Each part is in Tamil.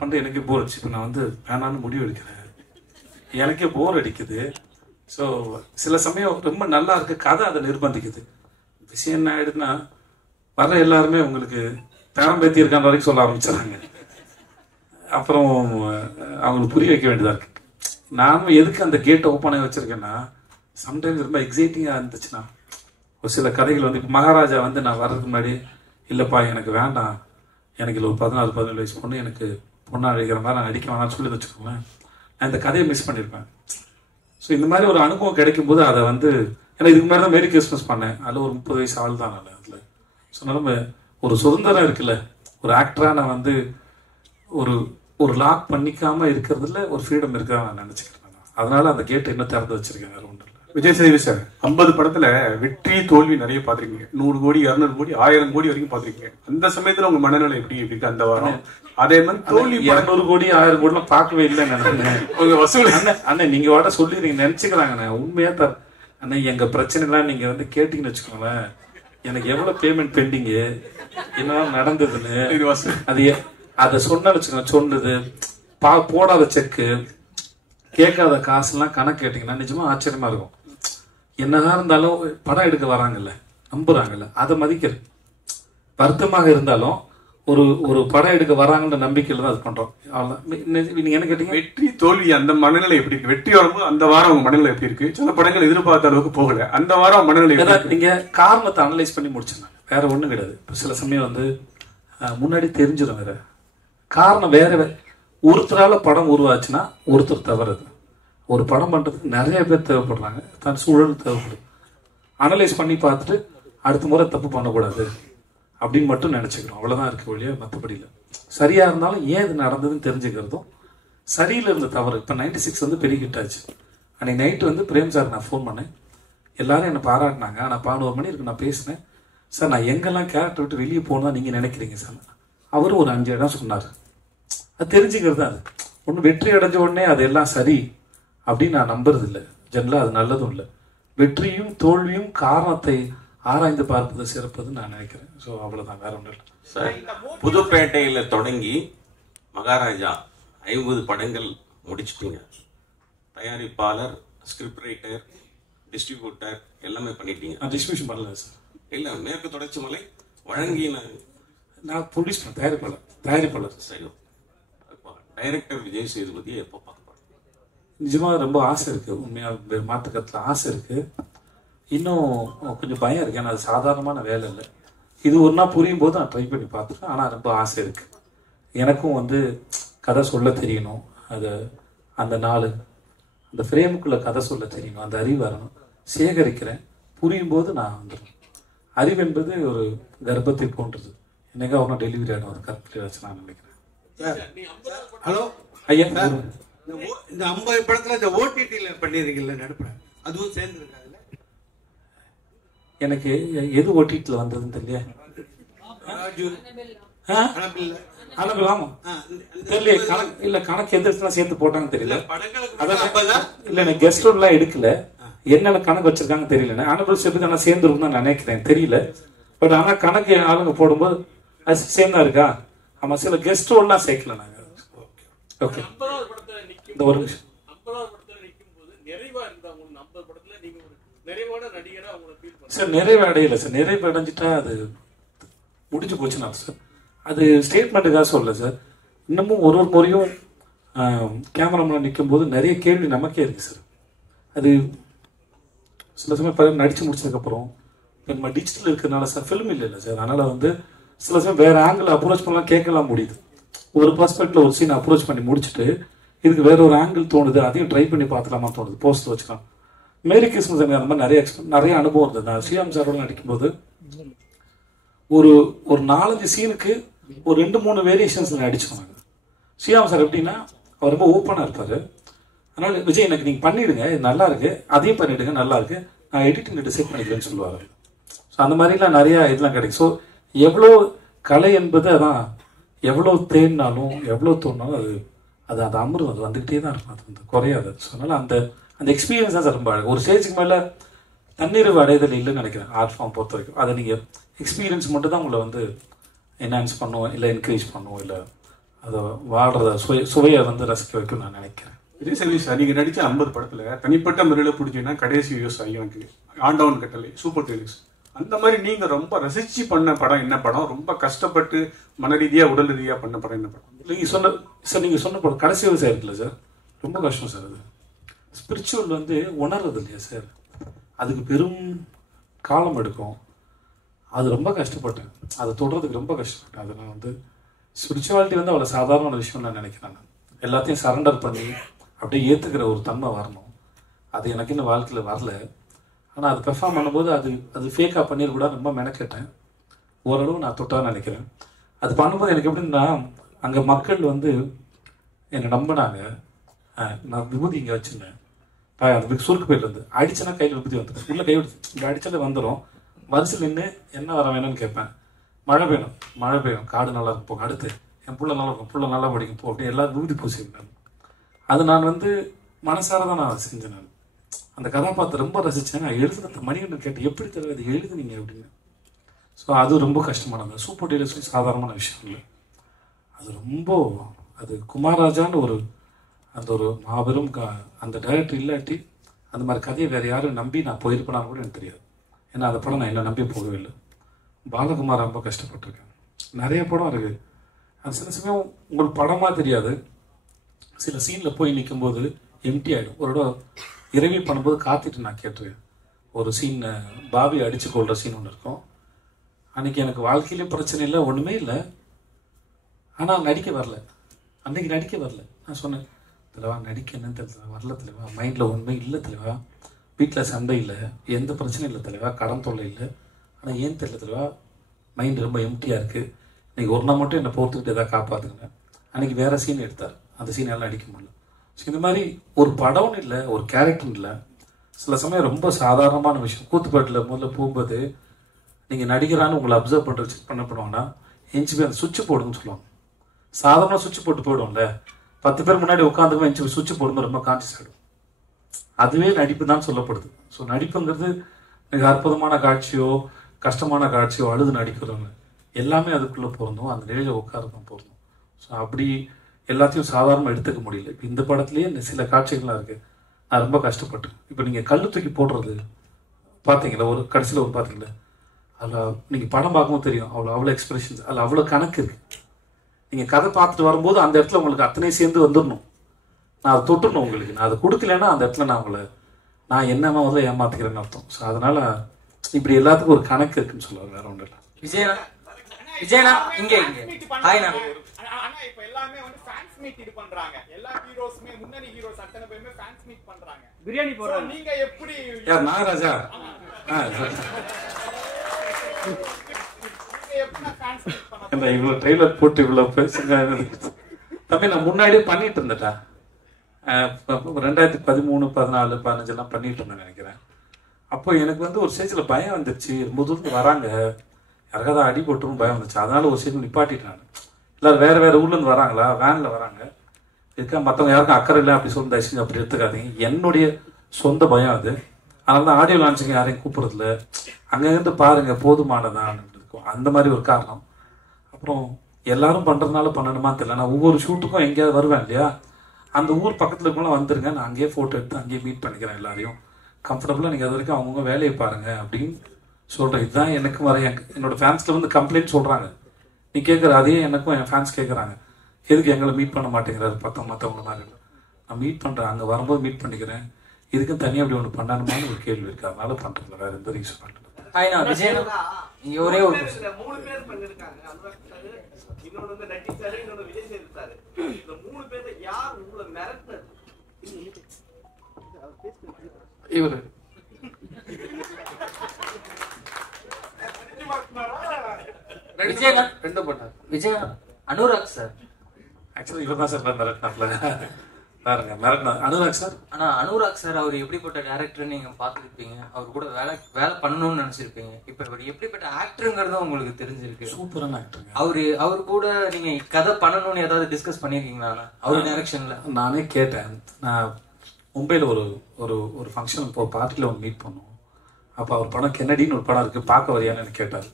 பண்ணுறேன், எனக்கே போர் அடிச்சு. இப்போ நான் வந்து வேணான்னு முடிவு எடுக்கிறேன், எனக்கே போர் அடிக்குது. ஸோ சில சமயம் ரொம்ப நல்லா இருக்கு கதை, அதை நிர்பந்திக்குது. விஷயம் என்ன ஆயிடுதுன்னா, வர எல்லாருமே உங்களுக்கு பேரம்பேத்தி இருக்கான வரைக்கும் சொல்ல ஆரம்பிச்சிடறாங்க. அப்புறம் அவங்களுக்கு புரிய வைக்க வேண்டியதாக இருக்கு. நானும் எதுக்கு அந்த கேட்டை ஓப்பன் ஆகி வச்சிருக்கேன்னா, சம்டைம்ஸ் ரொம்ப எக்ஸைட்டிங்காக இருந்துச்சுன்னா, ஒரு சில கதைகள் வந்து இப்போ மகாராஜா வந்து நான் வர்றதுக்கு முன்னாடி, இல்லைப்பா எனக்கு வேண்டாம், எனக்கு இல்லை ஒரு 14-17 வயசு பொண்ணு எனக்கு பொண்ணாக அழிக்கிற மாதிரி நான் நடிக்க வேணாம்னு சொல்லி வச்சுக்கோங்களேன், நான் இந்த கதையை மிஸ் பண்ணியிருப்பேன். ஸோ இந்த மாதிரி ஒரு அனுபவம் கிடைக்கும் போது அதை வந்து, ஏன்னா இதுக்கு முன்னாடி தான் மேரி கிறிஸ்மஸ் பண்ணேன், அதில் ஒரு 30 வயசு ஆள் தான் நான் அதில். ஸோ நம்ம ஒரு சுதந்திரம் இருக்குல்ல, ஒரு ஆக்டராக நான் வந்து ஒரு ஒரு லாக் பண்ணிக்காம இருக்கிறதுல ஒரு ஃப்ரீடம் இருக்கிறதா நான் நினச்சிக்கிறேன். அதனால அந்த கேட்டை இன்னும் திறந்து வச்சிருக்கேன், வேறு ஒன்றும் இல்லை. விஜய் சேதுபதி சார் 50 படத்துல வெற்றி தோல்வி நிறைய பாத்திருக்கீங்க. 100 கோடி 200 கோடி 1000 கோடி வரைக்கும் பாத்திருக்கீங்க. அந்த சமயத்துல உங்க மனநிலை எப்படி இருக்கு அந்த வாரம்? அதே மாதிரி தோல்வி 200 கோடி 1000 கோடிலாம் பார்க்கவே இல்லை உங்க வசூல். அண்ணன் நீங்க வாட சொல்லிடுறீங்க நினைச்சுக்கிறாங்கண்ணே, உண்மையா தான் அண்ணன். எங்க பிரச்சனை எல்லாம் நீங்க வந்து கேட்டீங்கன்னு வச்சுக்கோங்களேன், எனக்கு எவ்வளவு பேமெண்ட் பெண்டிங்கு, என்ன நடந்ததுன்னு அது அதை சொன்ன வச்சுக்கோங்க. சொன்னது போடாத செக்கு, கேட்காத காசுலாம் கணக்கு கேட்டீங்கன்னா நிஜமா ஆச்சரியமா இருக்கும். என்னதான் இருந்தாலும் படம் எடுக்க வராங்கல்ல, நம்புறாங்கல்ல, அதை மதிக்கிறது. வருத்தமாக இருந்தாலும் ஒரு ஒரு படம் எடுக்க வராங்கன்ற நம்பிக்கையில தான் அது பண்றோம். நீங்க என்ன கேட்டீங்க, வெற்றி தோல்வி அந்த மனநிலை எப்படி இருக்கு? வெற்றி வரும்போது அந்த வாரம் உங்க மனநிலை எப்படி இருக்கு? சில படங்கள் எதிர்பார்த்த அளவுக்கு போகல, அந்த வாரம் மனநிலை நீங்க காரணத்தை அனலைஸ் பண்ணி முடிச்சுங்க, வேற ஒண்ணும் கிடையாது. இப்போ சில சமயம் வந்து முன்னாடி தெரிஞ்சிடும், வேற காரணம் வேற. ஒருத்தரால படம் உருவாச்சுன்னா ஒருத்தர் தவறுது. ஒரு படம் பண்றதுக்கு நிறைய பேர் தேவைப்படுறாங்க, தன் சூழல் தேவைப்படுது. அனலைஸ் பண்ணி பார்த்துட்டு அடுத்த முறை தப்பு பண்ணக்கூடாது அப்படின்னு மட்டும் நினைச்சுக்கிறோம், அவ்வளவுதான் இருக்கு ஒழிய மற்றபடி இல்லை. சரியா இருந்தாலும் ஏன் இது நடந்ததுன்னு தெரிஞ்சுக்கிறதும், சரியில இருந்த தவறு. இப்போ 96 வந்து பெரிய ஹிட் ஆச்சு. அன்னைக்கு நைட்டு வந்து பிரேம் சார் நான் ஃபோன் பண்ணேன், எல்லாரும் என்னை பாராட்டினாங்க. ஆனால் 11 மணி இருக்கு நான் பேசினேன். சார் நான் எங்கெல்லாம் கேரக்டர் விட்டு வெளியே போகணும் நீங்க நினைக்கிறீங்க சார்? அவரும் ஒரு 5 இடம் சொன்னார். அது தெரிஞ்சுக்கிறது தான். அது ஒன்று வெற்றி அடைஞ்ச உடனே அது எல்லாம் சரி அப்படின்னு நான் நம்புறது இல்லை. ஜெனரலாக அது நல்லதும் இல்லை. வெற்றியும் தோல்வியும் காரணத்தை ஆராய்ந்து பார்ப்பது சிறப்பதுன்னு நான் நினைக்கிறேன். ஸோ அவ்வளோதான், வேற ஒன்றும் இல்லை சார். புதுப்பேட்டையில் தொடங்கி மகாராஜா 50 படங்கள் முடிச்சிட்டீங்க. தயாரிப்பாளர், ஸ்கிரிப்ட் ரைட்டர், டிஸ்ட்ரிபியூட்டர் எல்லாமே பண்ணிட்டீங்க. நான் டிஸ்ட்ரிபியூஷன் பண்ணல சார். இல்லை, மேற்கு தொடர்ச்சி மலை வழங்கின நான் ப்ரொடியூஸ் பண்ண தயாரிப்பாளர். சரி, டைரக்டர் விஜய் சேதுபதி எப்போ பார்க்க போறீங்க? நிஜமாக ரொம்ப ஆசை இருக்கு, உண்மையாக மாற்றுக்கத்தில் ஆசை இருக்கு. இன்னும் கொஞ்சம் பயம் இருக்கு, ஏன்னா அது சாதாரணமான வேலை இல்லை. இது ஒரு நாள் புரியும் போது நான் ட்ரை பண்ணி பார்த்துருக்கேன். ஆனால் ரொம்ப ஆசை இருக்கு. எனக்கும் வந்து கதை சொல்ல தெரியணும், அது அந்த அந்த ஃப்ரேமுக்குள்ள கதை சொல்ல தெரியணும், அந்த அறிவு வரணும். சேகரிக்கிறேன், புரியும் போது நான் வந்துடுறேன். அறிவு என்பது ஒரு கர்ப்பத்தை போன்றது, என்னைக்கா ஒரு நாள் டெலிவரி ஆகிடும், ஒரு கற்பனை வச்சு நான் நினைக்கிறேன். ஹலோ ஐயா, இந்த 50 படத்துல இந்த ஓடிடில பண்ணிருக்கீங்கல்ல நடுப்புற, அதுவும் சேர்ந்து இருக்காதுல்ல? எனக்கு எது ஓடிடில வந்ததுன்னு தெரியல. தெரியல, கணக்கு இல்ல, கணக்கு எந்த இடத்துல சேர்த்து போட்டாங்க தெரியல. இல்ல எனக்கு கெஸ்ட் எல்லாம் எடுக்கல, என்னென்ன கணக்கு வச்சிருக்காங்க தெரியல. அனபிள் சேர்த்து நான் சேர்ந்து இருக்கும் தான் நினைக்கிறேன், தெரியல. பட் ஆனா கணக்கு ஆளுங்க போடும்போது அது சேர்ந்தா இருக்கா? ஆமா, சில கெஸ்ட் எல்லாம் சேர்க்கல நாங்க. ஓகே, இந்த ஒரு நிமிஷம். சார் நிறைவு அடையல சார். நிறைவு அடைஞ்சிட்டா அது முடிஞ்சு போச்சுன்னா சார், அது ஸ்டேட்மெண்ட்டுக்காக சொல்லல சார். இன்னமும் ஒரு முறையும் கேமராமேன் நிற்கும் போது நிறைய கேள்வி நமக்கே இருக்கு சார். அது சில சமயம் நடிச்சு முடிச்சதுக்கப்புறம் இப்போ நம்ம டிஜிட்டல் இருக்கிறதுனால சார், ஃபிலிம் இல்லை சார், அதனால வந்து சில சமயம் வேற ஆங்கிள் அப்ரோச் பண்ணலாம், கேட்கலாம் முடியுது. ஒரு பர்ஸ்பெக்டிவ்ல ஒரு சீன் அப்ரோச் பண்ணி முடிச்சுட்டு இதுக்கு வேற ஒரு ஆங்கிள் தோணுது, அதையும் ட்ரை பண்ணி பார்த்துலாமா தோணுது, போஸ்ட் வச்சுக்கலாம். மேரி கிறிஸ்மஸ் அந்த மாதிரி நிறைய அனுபவம் இருந்தது. நான் ஸ்ரீராம் சாரோட நடிக்கும்போது ஒரு 4-5 சீனுக்கு ஒரு 2-3 வேரியேஷன்ஸ் நடிச்சோம். ஸ்ரீராம் சார் எப்படின்னா, அவர் ரொம்ப ஓப்பனாக இருப்பார். அதனால விஜய் எனக்கு நீங்கள் பண்ணிடுங்க, இது நல்லா இருக்கு, அதையும் பண்ணிடுங்க, நல்லா இருக்கு, நான் எடிட்டிங் டிசைட் பண்ணிக்கிறேன்னு சொல்லுவார். ஸோ அந்த மாதிரிலாம் நிறைய இதெல்லாம் கிடைக்கும். ஸோ எவ்வளோ கலை என்பது அதான், எவ்வளோ தேடினாலும் எவ்வளோ தோணினாலும் அது அமரும், அது வந்துகிட்டே தான் இருக்கும், அது வந்து குறையாது. ஸோ அதனால அந்த எக்ஸ்பீரியன்ஸ் தான் சார் ரொம்ப அழகு. ஒரு ஸ்டேஜுக்கு மேலே தன்னிறைவு அடைதல் இல்லைன்னு நினைக்கிறேன் ஆர்ட் ஃபார்ம் பொறுத்த வரைக்கும். அதை நீங்கள் எக்ஸ்பீரியன்ஸ் மட்டும் தான் உங்களை வந்து என்ஹான்ஸ் பண்ணுவோம், இல்லை என்கரேஜ் பண்ணுவோம், இல்லை அதை வாழ்கிறத சுவையை வந்து ரசிக்க வைக்கும் நான் நினைக்கிறேன். விஜய் சேதுபதி சார், நீங்க நடிச்ச 50 படத்துல தனிப்பட்ட முறையில் பிடிச்சீங்கன்னா கடைசி விவசாயி, எனக்கு ஆண்டவன் கட்டளை, சூப்பர் டெலிக்ஸ், அந்த மாதிரி நீங்க ரொம்ப ரசிச்சு பண்ண படம் என்ன படம்? ரொம்ப கஷ்டப்பட்டு மன ரீதியா உடல் ரீதியா பண்ண படம் என்ன படம்? நீங்க சொன்ன படம் கடைசி விவசாயம் இருக்குல்ல சார், ரொம்ப கஷ்டம் சார். அது ஸ்பிரிச்சுவல் வந்து உணர்றது இல்லையா சார், அதுக்கு பெரும் காலம் எடுக்கும். அது ரொம்ப கஷ்டப்பட்டேன், அதை தொடர்றதுக்கு ரொம்ப கஷ்டப்பட்டேன். அது நான் வந்து ஸ்பிரிச்சுவாலிட்டி வந்து அவ்வளோ சாதாரண விஷயம் நான் நினைக்கிறேன். நான் எல்லாத்தையும் சரண்டர் பண்ணி அப்படியே ஏற்றுக்கிற ஒரு தன்மை வரணும். அது எனக்கு இன்னும் வாழ்க்கையில் வரல. ஆனால் அது பெர்ஃபார்ம் பண்ணும்போது அது ஃபேக்காக பண்ணிடக்கூடாது, ரொம்ப மெனக்கேட்டேன். ஓரளவு நான் தொட்டான்னு நினைக்கிறேன். அது பண்ணும்போது எனக்கு எப்படின்னா, அங்கே மக்கள் வந்து என்னை நம்பினாங்க. நான் விபூதி இங்கே வச்சுருந்தேன், அது சுருக்கு போயிட்டு அடிச்சேன்னா கையில் விபூதி வந்துடும், உள்ள கை விடுது, இங்கே அடித்தாலே வந்துடும். வரிசையில் நின்று என்ன வர வேணும்னு கேட்பேன். மழை பெய்யும், காடு நல்லா இருக்கும் போங்க, அடுத்து என் புள்ள நல்லா இருக்கும், புள்ள நல்லா படிக்கும் போ, அப்படி எல்லாரும் விபூதி பூசிருந்தேன். அது நான் வந்து மனசார தான் நான் செஞ்சேன். நான் அந்த கதாபாத்திரம் ரொம்ப ரசித்தேன். நான் எழுதுனது மணிகண்டன் கேட்டு எப்படி தெரியாது அது எழுதுனீங்க அப்படின்னு. ஸோ அது ரொம்ப கஷ்டமானது. சூப்பர் டீலர்ஸ் சாதாரணமான விஷயம் இல்லை. அது குமாரராஜான்னு ஒரு மாபெரும் அந்த டைரக்டர் இல்லாட்டி அந்த மாதிரி கதையை வேறு யாரும் நம்பி நான் போயிருப்பேனான்னு கூட எனக்கு தெரியாது. ஏன்னா அந்த படம் நான் என்ன நம்பி போகவே இல்லை. பாலகுமார் ரொம்ப கஷ்டப்பட்டிருக்கேன். நிறைய படம் இருக்குது. அது சில சமயம் உங்களுக்கு படமாக தெரியாது, சில சீனில் போய் நிற்கும்போது எம்டி ஆகிடும். ஒரு இடம் இரவி பண்ணும்போது காத்திட்டு நான் கேட்டிருக்கேன். ஒரு சீன் பாபி அடித்து கொள்கிற சீன் ஒன்று இருக்கும். அன்றைக்கி எனக்கு வாழ்க்கையிலேயும் பிரச்சனை இல்லை, ஒன்றுமே இல்லை. ஆனால் நடிக்க வரல, அன்றைக்கி நடிக்க வரல. நான் சொன்னேன், தலைவா நடிக்க என்னன்னு தெரியல, வரல தலைவா, மைண்டில் ஒன்றுமே இல்லை தலைவா, வீட்டில் சண்டை இல்லை, எந்த பிரச்சனையும் இல்லை தலைவா, கடன் தொல்லை இல்லை, ஆனால் ஏன் தெரியல தலைவா, மைண்ட் ரொம்ப எம்டியாக இருக்குது, இன்றைக்கி ஒரு நாள் மட்டும் என்னை போர்த்துக்கிட்டு எதாவது காப்பாற்றுங்க. அன்றைக்கி வேறு சீன் எடுத்தார், அந்த சீன் எல்லாம் நடிக்க முடியல. ஸோ இந்த மாதிரி ஒரு படம்னு இல்லை, ஒரு கேரக்டர் இல்லை, சில சமயம் ரொம்ப சாதாரணமான விஷயம். கூத்துப்பாட்டில் முதல்ல போகும்போது நீங்கள் நடிகரான்னு உங்களை அப்சர்வ் பண்ணுறது செக் பண்ணுவாங்கன்னா எஞ்சி போய் அந்த சுவிட்சு போடுன்னு சொல்லுவாங்க. சாதாரண சுவிட்சு போட்டு போயிடும்ல, 10 பேர் முன்னாடி உட்காந்துக்கும் எஞ்சி போய் சுவிட்சு போடும்போது ரொம்ப கான்சியஸ் ஆகிடும். அதுவே நடிப்பு தான் சொல்லப்படுது. ஸோ நடிப்புங்கிறது மிக அற்புதமான காட்சியோ கஷ்டமான காட்சியோ அழுது நடிக்கிறவங்க எல்லாமே அதுக்குள்ளே பொருந்தும், அந்த நிலையில் உட்காரதான் பொருந்தும். ஸோ அப்படி எல்லாத்தையும் சாதாரணமாக எடுத்துக்க முடியல. இப்போ இந்த படத்துலேயே சில காட்சிகள்லாம் இருக்குது, நான் ரொம்ப கஷ்டப்பட்டேன். இப்போ நீங்கள் கல்லு தூக்கி போடுறது பார்த்தீங்களா, ஒரு கடைசியில் ஒரு பார்த்தீங்களா, அதில் நீங்கள் படம் பார்க்கும்போது தெரியும், அவ்வளோ எக்ஸ்பிரஷன்ஸ், அதில் அவ்வளோ கணக்கு இருக்குது. நீங்கள் கதை பார்த்துட்டு வரும்போது அந்த இடத்துல உங்களுக்கு அத்தனை சேர்ந்து வந்துடணும். நான் அதை தொட்டுடணும் உங்களுக்கு. நான் அதை கொடுக்கலன்னா அந்த இடத்துல நான் என்ன முதல்ல ஏமாத்திக்கிறேன்னு அர்த்தம். ஸோ அதனால் இப்படி எல்லாத்துக்கும் ஒரு கணக்கு இருக்குன்னு சொல்லுவாங்க, வேற ஒன்றும் இல்லை. விஜயனா இங்கே ஹாய்ண்ணா. இப்ப எல்லாமே வந்து ஃபேன்ஸ் மீட் இது பண்றாங்க. எல்லா ஹீரோஸ்மே, முன்னணி ஹீரோஸ் அத்தனை பேருமே ஃபேன்ஸ் மீட் பண்றாங்க. பிரியாணி போடுறாங்க. நீங்க எப்படி யார் நாகராஜா? இவ்வளோ ட்ரெய்லர் போட்டு இவ்வளோ பேசுங்க தம்பி. நான் முன்னாடியே பண்ணிட்டு இருந்தேன்டா, 2013, 14, 15 பண்ணிட்டு இருந்தேன் நினைக்கிறேன். அப்போ எனக்கு வந்து ஒரு ஸ்டேஜில் பயம் வந்துருச்சு. முதல்ல வராங்க, யாருக்காவது அடி போட்டுரும் பயம் வந்துச்சு. அதனால ஒரு ஸ்டேஜ் நிப்பாட்டிட்டேன் நான். எல்லாரும் வேற ஊர்லேருந்து வராங்களா, வேனில் வராங்க, இருக்கா மற்றவங்க யாருக்கும் அக்கறை இல்லை அப்படி சொல்லி தயவுசெஞ்சு அப்படி எடுத்துக்காதீங்க. என்னுடைய சொந்த பயம் அது. அதனால தான் ஆடியோ லான்ச்சுக்கு யாரையும் கூப்பிட்றதில்ல, அங்கேருந்து பாருங்க போதுமானதான் இருக்கும். அந்த மாதிரி ஒரு காரணம். அப்புறம் எல்லாரும் பண்ணுறதுனால பண்ணணுமா தெரியல. நான் ஒவ்வொரு ஷூட்டுக்கும் எங்கேயாவது வருவேன் இல்லையா, அந்த ஊர் பக்கத்தில் இருக்கவங்களாம் வந்துருங்க, நான் அங்கேயே ஃபோட்டோ எடுத்து அங்கேயே மீட் பண்ணிக்கிறேன் எல்லாரையும் கம்ஃபர்டபுளாக. நீங்கள் அது வரைக்கும் அவங்கவுங்க வேலையை பாருங்கள் அப்படின்னு சொல்கிறேன். இதுதான் எனக்கு வர என்னோட ஃபேன்ஸில் வந்து கம்ப்ளைண்ட் சொல்கிறாங்க. நீ கேட்குற அதே எனக்கும் என் ஃபேன்ஸ் கேட்குறாங்க, எதுக்கு எங்களை மீட் பண்ண மாட்டேங்கிறாரு மற்றவங்க மாதிரி. நான் மீட் பண்ணுறேன், அங்கே வரும்போது மீட் பண்ணிக்கிறேன், இதுக்கும் தனியாக அப்படி ஒன்று பண்ணணுமான்னு ஒரு கேள்வி இருக்குது. அதனால பண்ணுறதுல வேறு எந்த ரீசன் பண்ணுறது. இங்கே ஒரே ஒரு 3 பேர் பண்ணிருக்காங்க. இன்னொன்று வந்து நடிச்சாரு, இன்னொன்று விஜய் சேதுபதி. இந்த 3 பேர்ல யார் உங்களை மிரட்டினது? இவரு விஜய் அனுராக் சார். ஆக்சுவலி இவர் தான் சார் மிரட்டினாப்ல பாருங்க, மிரட்டினா அனுராக் சார். ஆனா அனுராக் சார் அவர் எப்படிப்பட்ட டேரக்டர் நீங்க பார்த்துருப்பீங்க, அவர் கூட வேலை பண்ணணும்னு நினைச்சிருப்பீங்க. இப்ப அவர் எப்படிப்பட்ட ஆக்டருங்கிறதும் உங்களுக்கு தெரிஞ்சிருக்கு. சூப்பரான ஆக்டருங்க. அவர் கூட நீங்க கதை பண்ணணும்னு ஏதாவது டிஸ்கஸ் பண்ணிருக்கீங்களா அவர் டைரக்ஷன்ல? நானே கேட்டேன். நான் மும்பையில் ஒரு ஃபங்க்ஷன் பார்ட்டியில் ஒன்று மீட் பண்ணோம். அப்போ அவர் படம் கென்னடின்னு ஒரு படம் இருக்குது, பார்க்க வரியான்னு எனக்கு கேட்டார்.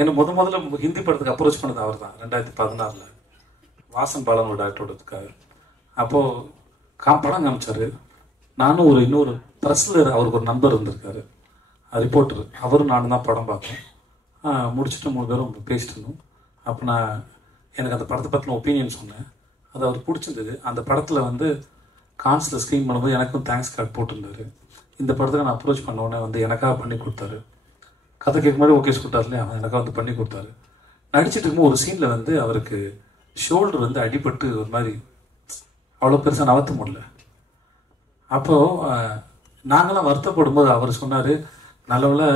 என்னை முதல்ல ஹிந்தி படத்துக்கு அப்ரோச் பண்ணது அவர் தான் 2016. வாசன் பாலனோட டாக்டரோட இருக்காரு. அப்போது படம் காமிச்சார். நானும் இன்னொரு ப்ரெஸ்ஸில் அவருக்கு ஒரு நண்பர் இருந்திருக்காரு, ரிப்போர்ட்டர். அவரும் நானும் தான் படம் பார்த்தோம். முடிச்சுட்டு 3 பேரும் பேசிட்டு இருந்தோம். அப்போ எனக்கு அந்த படத்தை பற்றின ஒப்பீனியன் சொன்னேன். அது அவருக்கு பிடிச்சிருந்தது. அந்த படத்தில் கான்ஸில் ஸ்க்ரீன் பண்ணும்போது எனக்கும் தேங்க்ஸ் கார்டு போட்டிருந்தாரு. இந்த படத்துக்கு நான் அப்ரோச் பண்ணோடனே எனக்காக பண்ணி கொடுத்தாரு. கதை கேட்க மாதிரி ஓகே சொல்லிட்டாரு இல்லையா, எனக்காக பண்ணி கொடுத்தாரு. நடிச்சிட்டு இருக்கும்போது ஒரு சீனில் அவருக்கு ஷோல்டர் அடிபட்டு ஒரு மாதிரி அவ்வளோ பெருசாக நகர்த்த முடியல. அப்போது நாங்களாம் வருத்தப்படும் போது அவர் சொன்னார், நல்லவில்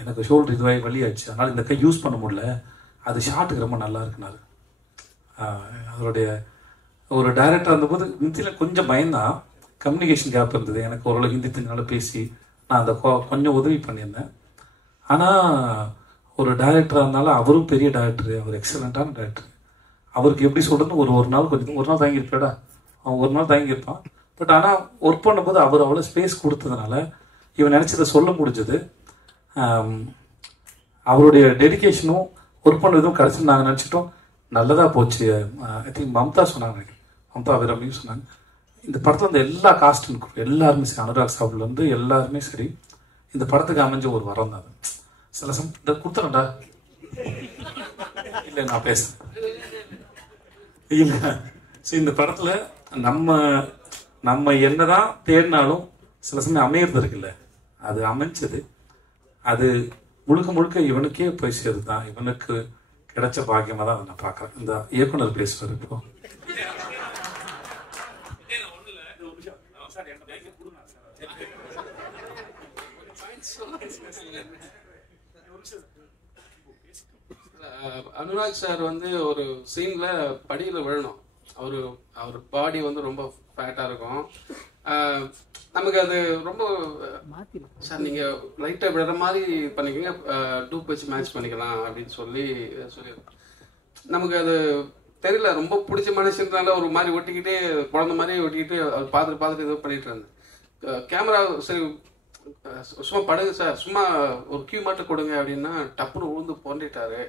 எனக்கு ஷோல்டர் இதுவாகி வலியாச்சு, அதனால் இந்த கை யூஸ் பண்ண முடியல, அது ஷாட்டுக்கு ரொம்ப நல்லா இருக்குனாரு. அதோடைய ஒரு டைரக்டர் இருந்தபோது ஹிந்தியில் கொஞ்சம் பயந்தான், கம்யூனிகேஷன் கேப் இருந்தது. எனக்கு ஓரளவு ஹிந்தி தெரிஞ்சாலும் பேசி நான் அந்த கொஞ்சம் உதவி பண்ணியிருந்தேன். ஆனால் ஒரு டைரக்டராக இருந்தாலும் அவரும் பெரிய டைரக்டரு, அவர் எக்ஸலண்ட்டான டைரக்டர். அவருக்கு எப்படி சொல்கிறதுன்னு ஒரு நாள் ஒரு நாள் தங்கியிருப்பாடா, அவன் ஒரு நாள் தங்கியிருப்பான். பட் ஆனால் ஒர்க் பண்ணும்போது அவர் அவ்வளோ ஸ்பேஸ் கொடுத்ததுனால இவன் நினச்சதை சொல்ல முடிஞ்சது. அவருடைய டெடிக்கேஷனும் ஒர்க் பண்ணதும் கடைசி நாங்கள் நினச்சிட்டோம் நல்லதாக போச்சு. ஐ திங்க் மம்தா சொன்னாங்க, மம்தா அபிராமியும் சொன்னாங்க, இந்த படத்தில் எல்லா காஸ்டும் எல்லாருமே சரி, அனுராக் சாப்பிட்லேருந்து எல்லாருமே சரி, இந்த படத்துக்கு அமைஞ்ச ஒரு வரம் தான். சில கொடுத்துறேன்டா இல்லை நான் பேசுறேன் இல்லை. ஸோ இந்த படத்தில் நம்ம என்னதான் தேடினாலும் சில சமயம் அமையிறது இருக்குல்ல, அது அமைஞ்சது. அது முழுக்க முழுக்க இவனுக்கே போய் சேருது தான், இவனுக்கு கிடைச்ச பாக்கியமாக தான் நான் பார்க்குறேன். இந்த இயக்குனர் பேசுவார் இப்போ. அனுராக் சார் ஒரு சீன்ல படியில விழணும். அவர் பாடி ரொம்ப ஃபேட்டா இருக்கும். நமக்கு அது ரொம்ப சார் நீங்க லைட்டா விடுற மாதிரி பண்ணிக்கோங்க, டூப் வச்சு மேட்ச் பண்ணிக்கலாம் அப்படின்னு சொல்லி நமக்கு அது தெரியல. ரொம்ப பிடிச்ச மனுஷனால ஒரு மாதிரி ஒட்டிக்கிட்டே குழந்தை மாதிரி ஒட்டிக்கிட்டு அவர் பார்த்துட்டு ஏதோ பண்ணிட்டு இருந்தேன். கேமரா சரி சும்மா படுங்க சார், சும்மா ஒரு கியூ மட்டும் கொடுங்க அப்படின்னா டப்புன்னு உழுந்து போண்டிட்டாரு.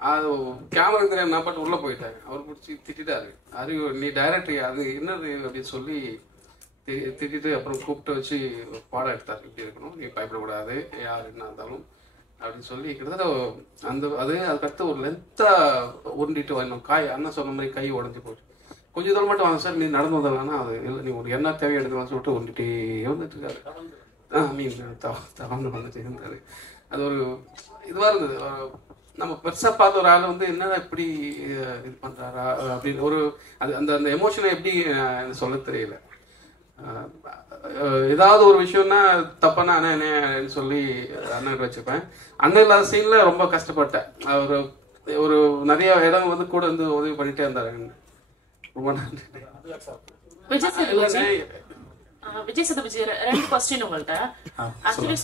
அது கேமரா தெரியாது, நான் பாட்டு உள்ளே போயிட்டாங்க. அவர் பிடிச்சி திட்டாரு, அறிவு நீ டைரக்டர் அது என்னது அப்படின்னு சொல்லி திட்டிட்டு அப்புறம் கூப்பிட்டு வச்சு பாடம் எடுத்தார். இப்படி இருக்கணும், நீ பயப்படக்கூடாது, யார் என்ன இருந்தாலும் அப்படின்னு சொல்லி கிட்டத்தட்ட அதுக்கடுத்து ஒரு லென்த்தா உருண்டிட்டு வரணும். அண்ணன் சொன்ன மாதிரி கை உடஞ்சி போச்சு. கொஞ்சம் தூரம் மட்டும் வாங்க சார், நீ நடந்து வந்ததுனா அது இல்லை, நீ ஒரு என்ன தேவை எடுக்கலாம்னு சொல்லிட்டு உருண்டிட்டே வந்துட்டு இருக்காரு. தவந்து வந்துட்டு இருந்தாரு. அது ஒரு இதுவாக இருந்தது. நம்ம பெருசாக பார்த்த ஒரு ஆள் என்னடா இப்படி இது பண்ணுறாரா அப்படின்னு ஒரு அந்த அந்த எமோஷனை எப்படி சொல்ல தெரியல. ஏதாவது ஒரு விஷயம்னா தப்பானா அண்ணன்னு சொல்லி அண்ணன் வச்சுப்பேன். அண்ணன் இல்லாத சீன்ல ரொம்ப கஷ்டப்பட்டேன். ஒரு நிறைய இடம் கூட உதவி பண்ணிட்டே இருந்தாரு. ரொம்ப நன்றி. விஜய் சேதுபதி, 2 கொஸ்டின் உங்கள்கிட்ட. ஆக்சுவலி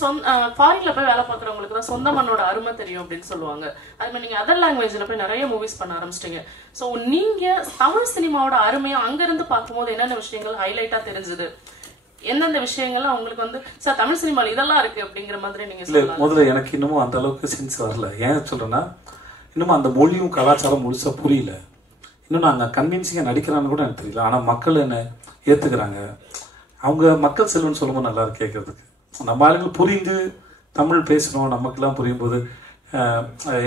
ஃபாரின்ல போய் வேலை பார்க்குறவங்களுக்கு தான் சொந்த மண்ணோட அருமை தெரியும் அப்படின்னு சொல்லுவாங்க. அது மாதிரி நீங்க அதர் லாங்குவேஜ்ல போய் நிறைய மூவிஸ் பண்ண ஆரம்பிச்சிட்டீங்க. ஸோ நீங்க தமிழ் சினிமாவோட அருமையை அங்கிருந்து பார்க்கும்போது என்னென்ன விஷயங்கள் ஹைலைட்டா தெரிஞ்சது, எந்தெந்த விஷயங்கள்லாம் உங்களுக்கு சார் தமிழ் சினிமாவில் இதெல்லாம் இருக்கு அப்படிங்கிற மாதிரி நீங்க சொல்லலாம்? முதல்ல எனக்கு இன்னமும் அந்த அளவுக்கு சென்ஸ் வரல. ஏன் சொல்றேன்னா இன்னமும் அந்த மொழியும் கலாச்சாரம் முழுசா புரியல. இன்னும் நாங்கள் கன்வின்சிங்காக நடிக்கிறான்னு கூட எனக்கு தெரியல. ஆனால் மக்கள் என்ன ஏற்றுக்கிறாங்க. அவங்க மக்கள் செல்வன்னு சொல்லும்போது நல்லா இருக்கு கேட்கறதுக்கு. நம்ம ஆளுங்கள் புரிந்து தமிழ் பேசணும், நமக்கெல்லாம் புரியும் போது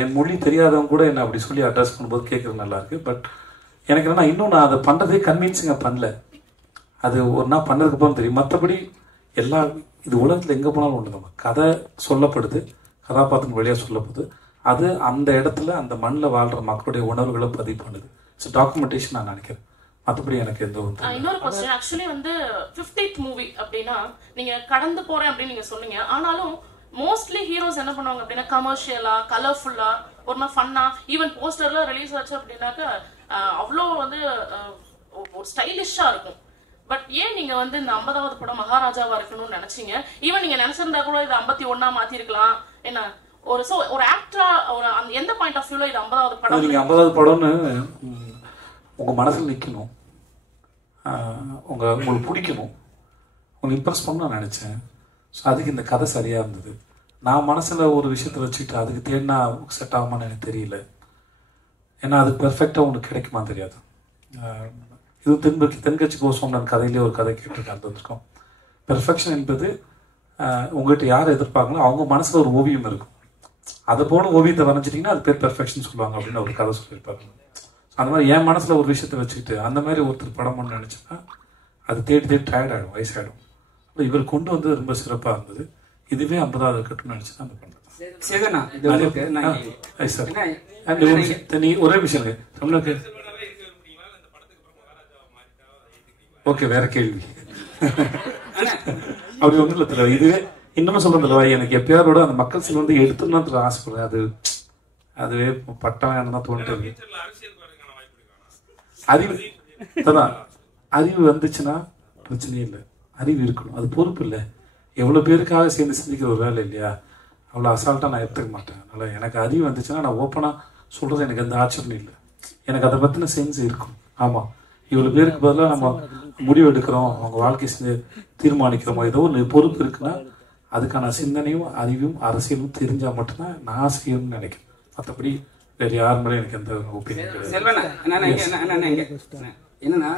என் மொழி தெரியாதவங்க கூட என்ன அப்படி சொல்லி அட்ரஸ் பண்ணும்போது கேட்குறது நல்லா இருக்கு. பட் எனக்கு என்னன்னா இன்னும் நான் அதை பண்ணுறதே கன்வின்சிங்காக பண்ணல. அது ஒரு நாள் பண்ணதுக்கப்புறம் தெரியும். மற்றபடி இது உலகத்தில் எங்கே போனாலும் ஒன்று, நம்ம கதை சொல்லப்படுது, கதாபாத்திரம் வழியாக சொல்லப்படுது, அது அந்த இடத்துல அந்த மண்ணில் வாழ்கிற மக்களுடைய உணர்வுகளை பதிவு பண்ணுது. ஸோ டாக்குமெண்டேஷன் நான் நினைக்கிறேன். மற்றபடி எனக்கு எந்த இன்னொரு கொஸ்டின். ஆக்சுவலி 50th மூவி அப்படின்னா நீங்க கடந்து போறேன் அப்படின்னு நீங்க சொன்னீங்க. ஆனாலும் மோஸ்ட்லி ஹீரோஸ் என்ன பண்ணுவாங்க அப்படின்னா கமர்ஷியலா, கலர்ஃபுல்லா, ஒரு மாதிரி ஃபன்னா, ஈவன் போஸ்டர்ல ரிலீஸ் ஆச்சு அப்படின்னாக்க அவ்வளோ ஒரு ஸ்டைலிஷா இருக்கும். பட் ஏன் நீங்க இந்த 50வது படம் மகாராஜாவா இருக்கணும்னு நினைச்சீங்க? ஈவன் நீங்க நினைச்சிருந்தா கூட இது 51 மாத்தி இருக்கலாம். என்ன ஒரு ஆக்டரா எந்த பாயிண்ட் ஆஃப் வியூல இது 50வது படம்? நீங்க 50வது படம்னு உங்க மனசில் நிற்கணும், உங்களுக்கு பிடிக்கணும், உங்களை இம்ப்ரெஸ் பண்ண நான் நினச்சேன். ஸோ அதுக்கு இந்த கதை சரியாக இருந்தது. நான் மனசில் ஒரு விஷயத்தை வச்சுக்கிட்டு அதுக்கு தேடினா செட் ஆகுமான்னு எனக்கு தெரியல. ஏன்னா அது பெர்ஃபெக்டாக உனக்கு கிடைக்குமா தெரியாது. இது தென்கட்சி கோஸ்வாமிநாதன் கதையிலே ஒரு கதை கேட்டிருக்கோம். பெர்ஃபெக்ஷன் என்பது உங்கள்கிட்ட யார் எதிர்பார்க்கணும் அவங்க மனசில் ஒரு ஓவியம் இருக்கும், அதை போல ஓவியத்தை வரைஞ்சிட்டிங்கன்னா அது பேர் பெர்ஃபெக்ஷன் சொல்லுவாங்க அப்படின்னு ஒரு கதை சொல்லியிருப்பாங்க. அந்த மாதிரி என் மனசில் ஒரு விஷயத்தை வச்சுக்கிட்டு அந்த மாதிரி ஒருத்தர் படம் பண்ண நினச்சின்னா அது தேடி டயர்ட் ஆகிடும், வயசாகிடும். இவர் கொண்டு வந்து ரொம்ப சிறப்பாக இருந்தது. இதுவே 50வது இருக்கட்டும்னு நினச்சி தான் அந்த பண்ணுறது. ஒரே விஷயம் ஓகே, வேற கேள்வி அப்படி ஒன்றும் இல்லை தலைவா. இதுவே இன்னமும் சொல்றேன் தலைவா, எனக்கு எப்பயாரோட அந்த மக்கள் சில வந்து எடுத்துடணும் ஆசைப்படுறேன். அதுவே பட்டம் வேணும் தோன்றது. அறிவு வந்துச்சுன்னா பிரச்சனையே இல்லை, அறிவு இருக்கணும், அது பொறுப்பு இல்லை. எவ்வளோ பேருக்காக சேர்ந்து சிந்திக்கிற ஒரு வேலை இல்லையா, அவ்வளோ அசால்ட்டாக நான் எடுத்துக்க மாட்டேன். அதனால் எனக்கு அறிவு வந்துச்சுன்னா நான் ஓப்பனாக சொல்கிறது எனக்கு எந்த ஆச்சரியம் இல்லை. எனக்கு அதை பற்றின சென்ஸ் இருக்கும். ஆமாம், இவ்வளோ பேருக்கு பதிலாக நம்ம முடிவு எடுக்கிறோம், அவங்க வாழ்க்கை செஞ்சு தீர்மானிக்கிறோமோ, ஏதோ ஒரு பொறுப்பு இருக்குன்னா அதுக்கான சிந்தனையும் அறிவும் அரசியலும் தெரிஞ்சால் மட்டும்தான் நான் செய்யணும்னு நினைக்கிறேன். மற்றபடி வேறு யார் மேலே எனக்கு எந்த ஒப்பீனியன் கிடையாது. என்னன்னா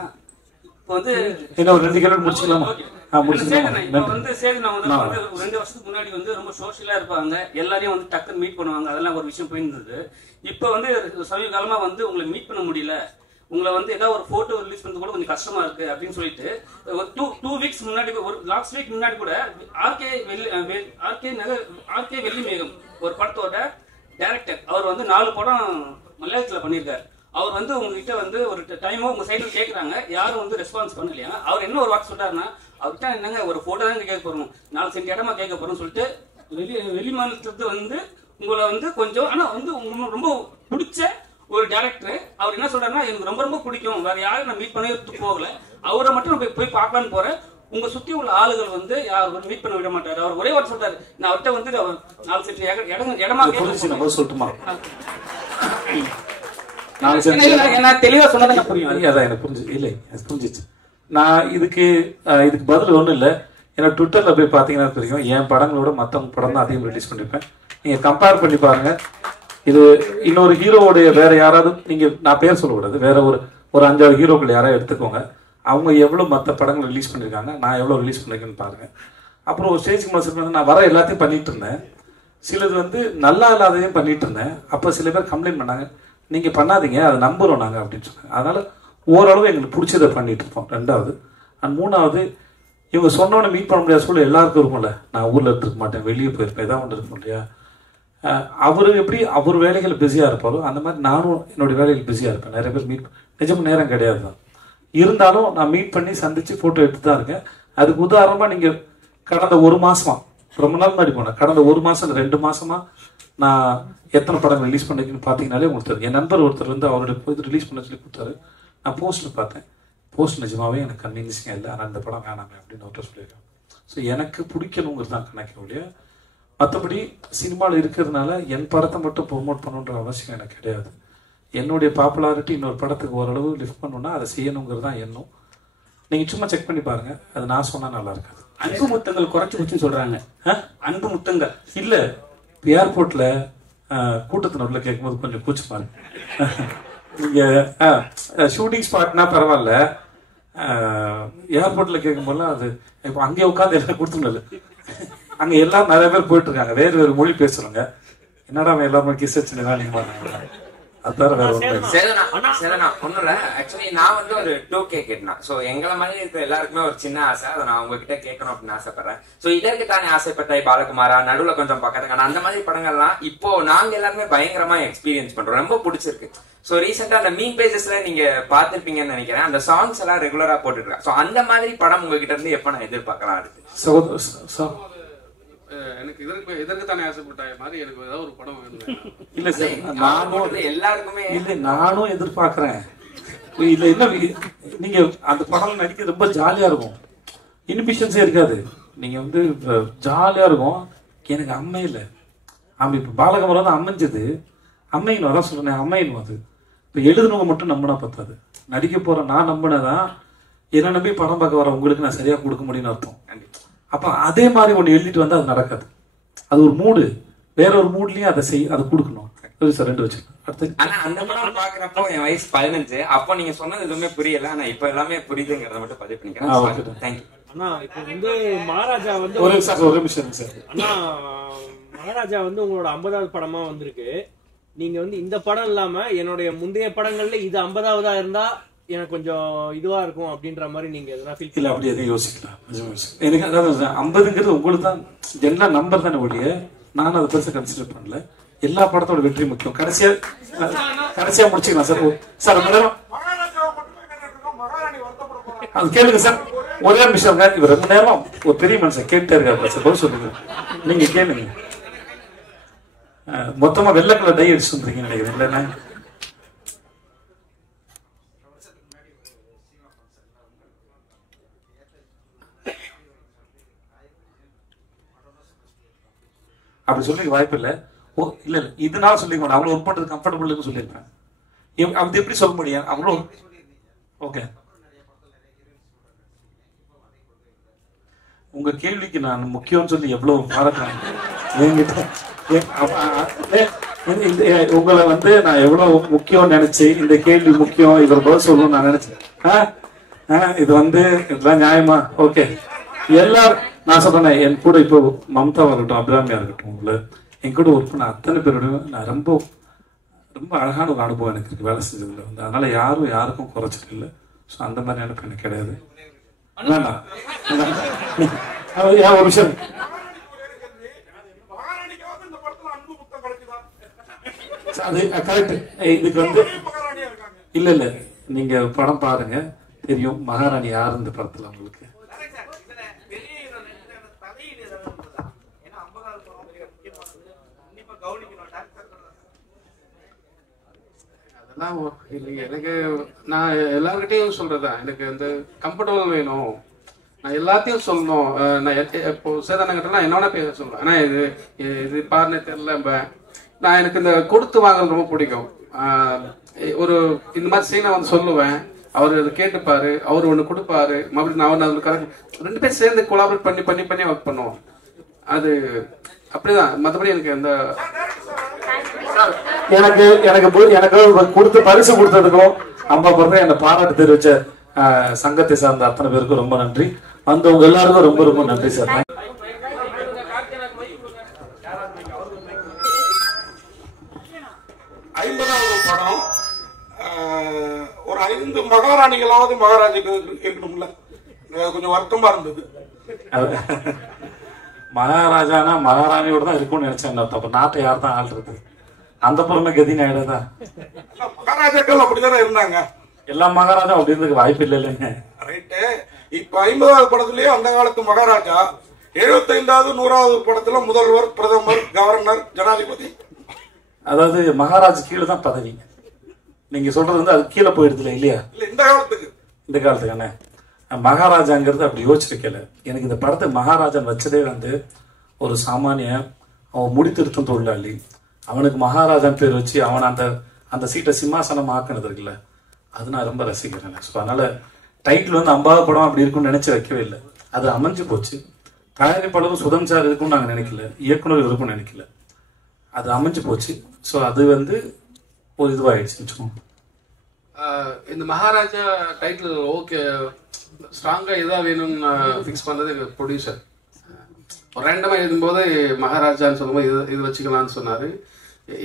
இப்போ வந்து என்ன ஒரு 2 கேள்வி முடிச்சுக்கலாமா? வந்து சேதுனா வந்து 2 வருஷத்துக்கு முன்னாடி வந்து ரொம்ப சோஷியலா இருப்பாங்க, எல்லாரையும் வந்து டக்குன்னு மீட் பண்ணுவாங்க, அதெல்லாம் ஒரு விஷயம் போயிருந்தது. இப்போ வந்து சமீப காலமா வந்து உங்களை மீட் பண்ண முடியல, உங்களை வந்து ஏதாவது ஒரு போட்டோ ரிலீஸ் பண்ணுறது கூட கொஞ்சம் கஷ்டமா இருக்கு அப்படின்னு சொல்லிட்டு ஒரு 2 வீக்ஸ் முன்னாடி, ஒரு லாஸ்ட் வீக் முன்னாடி கூட ஆர்கே வெள்ளிமேகம் ஒரு படத்தோட டைரக்டர், அவர் வந்து 4 படம் மலையாளத்தில் பண்ணியிருக்காரு. அவர் வந்து உங்ககிட்ட வந்து ஒரு டைமோ உங்க சைடில் கேட்குறாங்க, யாரும் வந்து ரெஸ்பான்ஸ் பண்ணலையா. அவர் என்ன ஒரு வார்த்தை சொல்றாருன்னா, அவர்கிட்ட என்னங்க ஒரு போட்டோ தான் கேட்க போறோம், 4 சென்ட் இடமா கேட்க போறோம்னு சொல்லிட்டு வெளி மாநிலத்துக்கு வந்து உங்களை வந்து கொஞ்சம், ஆனா வந்து உங்களுக்கு ரொம்ப பிடிச்ச ஒரு டைரக்டர். அவர் என்ன சொல்றாருன்னா, எனக்கு ரொம்ப ரொம்ப பிடிக்கும், வேற யாரும் நான் மீட் பண்ணவே போகல, அவரை மட்டும் போய் பார்க்கலான்னு போறேன். உங்க சுத்தி உள்ள ஆளுகள் வந்து யாரும் மீட் பண்ண விட மாட்டாரு. அவர் ஒரே வார்த்தை சொல்றாரு, நான் அவர்கிட்ட வந்து 4 சென்ட் இடமா கேட்க சொல்லட்டுமா, நான் தெளிவா சொன்னதை புரியும். அதான் எனக்கு புரிஞ்சு இல்லை, எனக்கு புரிஞ்சிச்சு. நான் இதுக்கு பதில் ஒன்றும் இல்லை. ஏன்னா ட்விட்டர்ல போய் பார்த்தீங்கன்னா தெரியும், என் படங்களோட மற்றவங்க படம் தான் அதிகம் ரிலீஸ் பண்ணிருப்பேன். நீங்க கம்பேர் பண்ணி பாருங்க. இது இன்னொரு ஹீரோவுடைய வேற யாராவது, நீங்க நான் பேர் சொல்லக்கூடாது, வேற ஒரு 5-6 ஹீரோக்கள் யாராவது எடுத்துக்கோங்க, அவங்க எவ்வளவு மற்ற படங்கள் ரிலீஸ் பண்ணிருக்காங்க, நான் எவ்வளவு ரிலீஸ் பண்ணிருக்கேன்னு பாருங்க. அப்புறம் ஒரு ஸ்டேஜுக்கு மேலே நான் வர எல்லாத்தையும் பண்ணிட்டு இருந்தேன், சிலது வந்து நல்லா இல்லாததையும் பண்ணிட்டு இருந்தேன். அப்போ சில பேர் கம்ப்ளைண்ட் பண்ணாங்க, நீங்க பண்ணாதீங்க, அதை நம்புறோம் நாங்க அப்படின்னு சொன்னாங்க. அதனால ஓரளவு எங்களுக்கு பிடிச்சதை பண்ணிட்டு இருப்போம். 2வது அண்ட் 3வது, இவங்க சொன்னோன்னு மீட் பண்ண முடியாத சூழல் எல்லாருக்கும் இருக்கும்ல. நான் ஊர்ல இருக்க மாட்டேன், வெளியே போயிருப்பேன், ஏதாவது ஒன்று இருக்கும் இல்லையா. அவரு எப்படி அவர் வேலைகள் பிஸியா இருப்பாரோ அந்த மாதிரி நானும் என்னுடைய வேலைகள் பிஸியா இருப்பேன். நிறைய பேர் மீட் நிஜம் நேரம் கிடையாது தான், இருந்தாலும் நான் மீட் பண்ணி சந்திச்சு போட்டோ எடுத்து தான் இருக்கேன். அதுக்கு உதாரணமா நீங்க கடந்த 1 மாசமா, ரொம்ப நாள் முன்னாடி போனேன், கடந்த 1 மாசம் 2 மாசமா நான் எத்தனை படம் ரிலீஸ் பண்ணிருக்கேன்னு பார்த்தீங்கன்னாலே உங்களுக்கு தெரியும். என் நண்பர் ஒருத்தர் வந்து அவருடைய போய் ரிலீஸ் பண்ண சொல்லி கொடுத்தாரு. நான் போஸ்ட்டில் பார்த்தேன், போஸ்ட் நிஜமாவே எனக்கு கன்வீன்சிங்காக இல்லை, ஆனால் இந்த படம் வேணாமே அப்படின்னு ஒருத்தர் சொல்லியிருக்கேன். ஸோ எனக்கு பிடிக்கணுங்கிறது தான் கணக்கு ஒழிய, மற்றபடி சினிமாவில் இருக்கிறதுனால என் படத்தை மட்டும் ப்ரொமோட் பண்ணணுன்ற அவசியம் எனக்கு கிடையாது. என்னுடைய பாப்புலாரிட்டி இன்னொரு படத்துக்கு ஓரளவு லிஃப்ட் பண்ணணும்னா அதை செய்யணுங்கிறது தான் எண்ணம். நீங்கள் சும்மா செக் பண்ணி பாருங்க, அது நான் சொன்னால் நல்லா இருக்காது. அன்பு முத்தங்கள் குறைச்சி குறைச்சுன்னு சொல்கிறாங்க. அன்பு முத்தங்கள் இல்லை, இப்போ ஏர்போர்ட்டில் கூட்டத்தினரில் கேட்கும்போது கொஞ்சம் கூச்சமா இருக்கு. நீங்கள் ஷூட்டிங் ஸ்பாட்னா பரவாயில்ல, ஏர்போர்ட்டில் கேட்கும்போதுலாம் அது இப்போ அங்கே உட்காந்து எல்லாம் கொடுத்துருந்தது. அங்கே எல்லாம் நிறைய பேர் போயிட்டு இருக்காங்க, வேறு மொழி பேசுகிறவங்க. என்னடா அவன் எல்லாருமே கிஸ் வச்சுருந்தா நீங்கள் பாருங்க. ஆக்சுவலி நான் வந்து ஒரு 2K கேட்டேன். சோ எங்களை மாதிரி இருக்கிற எல்லாருக்குமே ஒரு சின்ன ஆசை, அதை நான் உங்ககிட்ட கேட்கணும் அப்படின்னு ஆசைப்படுறேன். சோ இதற்கு தானே ஆசைப்பட்டாய், பாலகுமாரா, நடுவுல கொஞ்சம் பக்கத்துக்கான அந்த மாதிரி படங்கள்லாம் இப்போ நாங்க எல்லாருமே பயங்கரமா எக்ஸ்பீரியன்ஸ் பண்றோம், ரொம்ப பிடிச்சிருக்கு. சோ ரீசெண்டா அந்த மீம் பேஜஸ்ல நீங்க பாத்திருப்பீங்கன்னு நினைக்கிறேன், அந்த சாங்ஸ் எல்லாம் ரெகுலரா போட்டுட்டு இருக்கேன். சோ அந்த மாதிரி படம் உங்ககிட்ட இருந்து எப்ப நான் எதிர்பார்க்கலாம்? அடுத்து எனக்கு இதற்கு தானே ஆசைப்பட்டாய் மாதிரி எனக்கு ஏதாவது ஒரு படம் வேணும். இல்ல சார், நானும் எல்லாருக்குமே இல்ல, நானும் எதிர்பார்க்கிறேன். இல்ல என்ன, நீங்க அந்த படம் நடிக்க ரொம்ப ஜாலியா இருக்கும், இன்ஹிபிஷன்ஸே இருக்காது, நீங்க வந்து ஜாலியா இருக்கும். எனக்கு அம்மை இல்லை, இப்ப பாலகுமாரா தான் அமைஞ்சது, அம்மைன்னு அதான் சொல்றேன், அம்மைன்னு அது. இப்ப எழுதுனவங்க மட்டும் நம்பினா பத்தாது, நடிக்க போற நான் நம்பினதான் என்ன நம்பி படம் பார்க்க வர உங்களுக்கு நான் சரியா கொடுக்க முடியும்னு அர்த்தம். அப்ப அதே மாதிரி ஒண்ணு எழுதிட்டு வந்தா அது நடக்காது. அது ஒரு மூடு, வேற ஒரு மூட்லயும் அதை அதை கொடுக்கணும். சார் 2 வச்சு அடுத்து. ஆனா அந்த படம் பாக்குறப்போ என் வயசு 15. அப்போ நீங்க சொன்னது எதுவுமே புரியல. ஆனா இப்ப எல்லாமே புரியுதுங்கிறத மட்டும் பதிவு பண்ணிக்கிறேன். தேங்க்யூ. அண்ணா இப்போ வந்து மகாராஜா வந்து ஒரு நிமிஷம் சார். அண்ணா மகாராஜா வந்து உங்களோட 50வது படமா வந்திருக்கு. நீங்க வந்து இந்த படம் இல்லாம என்னுடைய முந்தைய படங்கள்ல இது 50வதா இருந்தா எனக்கு கொஞ்சம் இதுவா இருக்கும் அப்படின்ற மாதிரி நீங்க எதனா ஃபீல் இல்ல அப்படி எதையும் யோசிக்கலாம். எனக்கு அதாவது 50ங்கிறது உங்களுக்கு தான் ஜென்ரலா நம்பர் தானே ஒழிய நானும் அதை பெருசாக கன்சிடர் பண்ணல. எல்லா படத்தோட வெற்றி முக்கியம். கடைசியா முடிச்சுக்கலாம் சார். சார் அது கேளுங்க சார். ஒரே நிமிஷம். இவர் 2 நேரம் ஒரு பெரிய மனுஷன் கேட்டே இருக்காரு சார். பதில் சொல்லுங்க. நீங்க கேளுங்க. மொத்தமா வெள்ளை கலர் டை அடிச்சு வந்துருக்கீங்க நினைக்கிறேன். இல்லைன்னா அப்படி சொல்லிக்க வாய்ப்பு இல்லை. இல்ல இல்ல இதனால சொல்லிக்க மாட்டேன். அவங்களும் ஒர்க் பண்றது கம்ஃபர்டபுள்னு சொல்லியிருப்பேன். அது எப்படி சொல்ல முடியும்? அவங்களும் ஓகே. உங்க கேள்விக்கு நான் முக்கியம்னு சொல்லி எவ்வளவு பாராட்டுறேன். உங்களை வந்து நான் எவ்வளவு முக்கியம் நினைச்சு இந்த கேள்வி முக்கியம் இவர் பதில் சொல்லணும்னு நான் நினைச்சேன். இது வந்து இதெல்லாம் நியாயமா? ஓகே. எல்லாரும் நான் சொல்றேன். என் கூட இப்போ மம்தாவா இருக்கட்டும், அபிராமியா இருக்கட்டும், உங்களை என் கூட ஒர்க் பண்ண அத்தனை பேரோடையும் நான் ரொம்ப ரொம்ப அழகான ஒரு அனுபவம் எனக்கு இருக்கு வேலை செஞ்சதுல வந்து. அதனால யாரும் யாருக்கும் குறைச்சது இல்லை. ஸோ அந்த மாதிரி நினைப்பு எனக்கு கிடையாது. வேண்டாம் ஒரு விஷயம். அது கரெக்ட். இதுக்கு வந்து இல்ல இல்ல நீங்க படம் பாருங்க தெரியும் மகாராணி யாரு இந்த படத்துல உங்களுக்கு. அதெல்லாம் இல்லைங்க. எனக்கு நான் எல்லாருக்கிட்டையும் சொல்றதா எனக்கு இந்த கம்ஃபர்டபுள் வேணும். நான் எல்லாத்தையும் சொல்லணும். நான் இப்போ சேதானங்கிட்டலாம் என்னோட பேச சொல்லுவேன். ஆனா இது பாருன்னு தெரியல. நான் எனக்கு இந்த கொடுத்து வாங்கல் ரொம்ப பிடிக்கும். ஒரு இந்த மாதிரி சீனை வந்து சொல்லுவேன். அவர் அதை கேட்டுப்பாரு, அவர் ஒண்ணு கொடுப்பாரு, மறுபடியும் நான் அதுல கரெக்ட் 2 பேரும் சேர்ந்து கொலாபரேட் பண்ணி பண்ணி பண்ணி ஒர்க் பண்ணுவோம். அது அப்படிதான். மற்றபடி எனக்கு எந்த எனக்கு கொடுத்து பரிசு கொடுத்ததுக்கும் அம்மா பொறுத்த என்னை பாராட்டு தெரிவிச்ச சங்கத்தை சார்ந்த அத்தனை பேருக்கும் ரொம்ப நன்றி. வந்தவங்க எல்லாருக்கும் ரொம்ப ரொம்ப நன்றி சார். 50வது படம் ஒரு 5 மகாராணிகளாவது மகாராஜாக்கு இருக்கணும்ல. கொஞ்சம் வருத்தமா இருந்தது. மகாராஜானா மகாராணியோட தான் இருக்கும்னு நினைச்சேன். அப்ப நாட்டை யார் தான் ஆள்றது? அந்த பொறுமை கதின்னு ஆயிடுதா? மகாராஜாக்கள் அப்படிதானே இருந்தாங்க. எல்லா மகாராஜா அப்படி இருந்ததுக்கு வாய்ப்பு இல்லை இல்லைங்க. ரைட்டு. இப்ப 50வது படத்துலயே அந்த காலத்து மகாராஜா, 75வது 100வது படத்துல முதல்வர், பிரதமர், கவர்னர், ஜனாதிபதி. அதாவது மகாராஜ் கீழே தான் பதவி. நீங்க சொல்றது வந்து அது கீழே போயிடுதுல இல்லையா? இந்த காலத்துக்கு அண்ணே மகாராஜாங்கிறது அப்படி யோசிச்சிருக்கல. எனக்கு இந்த படத்தை மகாராஜன் வச்சதே வந்து ஒரு சாமானிய அவன் முடித்திருத்தும் தொழிலாளி. அவனுக்கு மகாராஜான் பேர் வச்சு அவன் அந்த சீட்டை சிம்மாசனம் ஆக்கினது இருக்குல்ல, அது நான் ரொம்ப ரசிக்கிறேன். ஸோ அதனால டைட்டில் வந்து 50வது படம் அப்படி இருக்கும்னு நினைச்சு வைக்கவே இல்லை. அது அமைஞ்சு போச்சு. தயாரிப்பாளரும் சுதம் சார் இருக்கும்னு நாங்கள் நினைக்கல, இயக்குனர் இருக்கும்னு நினைக்கல. அது அமைஞ்சு போச்சு. ஸோ அது வந்து ஒரு இதுவாயிடுச்சு. இந்த மகாராஜா டைட்டில் ஓகே ஸ்ட்ராங்கா இதாக வேணும்னு ஃபிக்ஸ் பண்ணது எங்கள் ப்ரொடியூசர். ரேண்டமாக எழுதும்போது மகாராஜான்னு சொல்லும்போது இது வச்சுக்கலான்னு சொன்னார்.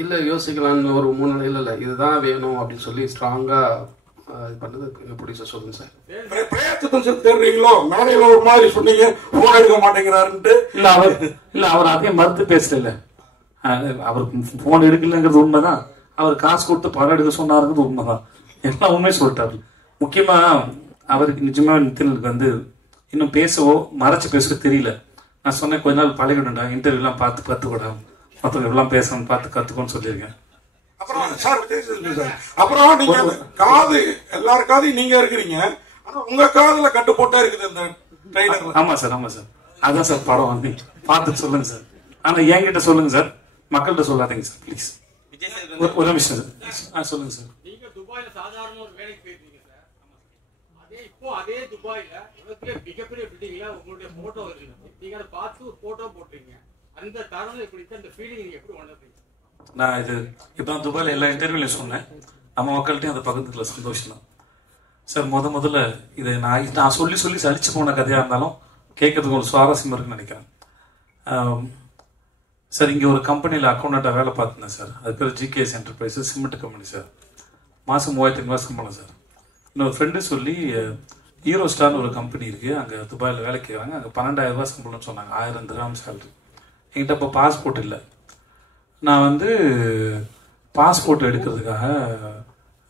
இல்லை யோசிக்கலான்னு ஒரு 3 நாள் இல்லை இதுதான் வேணும் அப்படின்னு சொல்லி ஸ்ட்ராங்காக இது பண்ணது எங்கள் ப்ரொடியூசர். சொல்லுங்க சார். பிரயத்தனம் தெரியுங்களோ? மேடையில் ஒரு மாதிரி சொன்னீங்க, போன் எடுக்க மாட்டேங்கிறாருன்ட்டு. இல்லை அவர் அதையும் மறுத்து பேசல. அவருக்கு போன் எடுக்கலங்கிறது உண்மைதான். அவர் காசு கொடுத்து படம் எடுக்க சொன்னாருங்கிறது உண்மைதான். எல்லா உண்மையும் சொல்லிட்டாரு. முக்கியமா அவருக்கு நிஜமா நித்தினுக்கு வந்து இன்னும் பேசவோ மறைச்சு பேசவோ தெரியல. நான் சொன்னேன் கொஞ்ச நாள் பழகிடும்டா, இன்டர்வியூலாம் பார்த்து கற்றுக்கூடா, மற்றவங்க எவ்வளோ பேசணும் பார்த்து கற்றுக்கோன்னு சொல்லியிருக்கேன். அப்புறம் நீங்க காது எல்லாரும் காதையும் நீங்க இருக்கிறீங்க, ஆனா உங்க காதுல கட்டு போட்டா இருக்குது இந்த ட்ரெய்லர். ஆமா சார், ஆமா சார். அதான் சார் படம் வந்து பார்த்துட்டு சொல்லுங்க சார். ஆனா என்கிட்ட சொல்லுங்க சார், மக்கள்கிட்ட சொல்லாதீங்க சார் ப்ளீஸ். ஒரு நிமிஷம் சார். சொல்லுங்க சார். நீங்க துபாயில சாதாரண ஒரு வேலைக்கு போயிருக்கீங்க சார். அதே துபாயில மிகப்பெரிய பில்டிங்ல உங்களுடைய போட்டோ இருக்கு. நீங்க அதை பார்த்து ஒரு போட்டோ போட்டீங்க. அந்த தருணம் எப்படி அந்த ஃபீலிங் நீங்க எப்படி உணர்றீங்க? நான் இது இப்போ துபாயில் எல்லா இன்டர்வியூலையும் சொன்னேன், நம்ம மக்கள்கிட்டையும் அதை பகிர்ந்துக்கல, சந்தோஷம் தான் சார். முதல்ல இதை நான் சொல்லி சொல்லி சலிச்சு போன கதையாக இருந்தாலும் கேட்கறதுக்கு ஒரு சுவாரஸ்யம் இருக்குன்னு நினைக்கிறேன் சார். இங்கே ஒரு கம்பெனியில் அக்கௌண்டண்ட்டாக வேலை பார்த்துருந்தேன் சார். அது பேர் GKS enterprises, cement company sir. மாதம் 3500 சம்பளம் சார். இன்னொரு ஃப்ரெண்டு சொல்லி ஹீரோ ஸ்டார்னு ஒரு கம்பெனி இருக்குது, அங்கே துபாயில் வேலைக்கு கேட்குறாங்க, அங்கே 12,000 ரூபா சம்பளம்னு சொன்னாங்க, 1000 திர்ஹாம் சேலரி. என்கிட்ட இப்போ பாஸ்போர்ட் இல்லை. நான் பாஸ்போர்ட் எடுக்கிறதுக்காக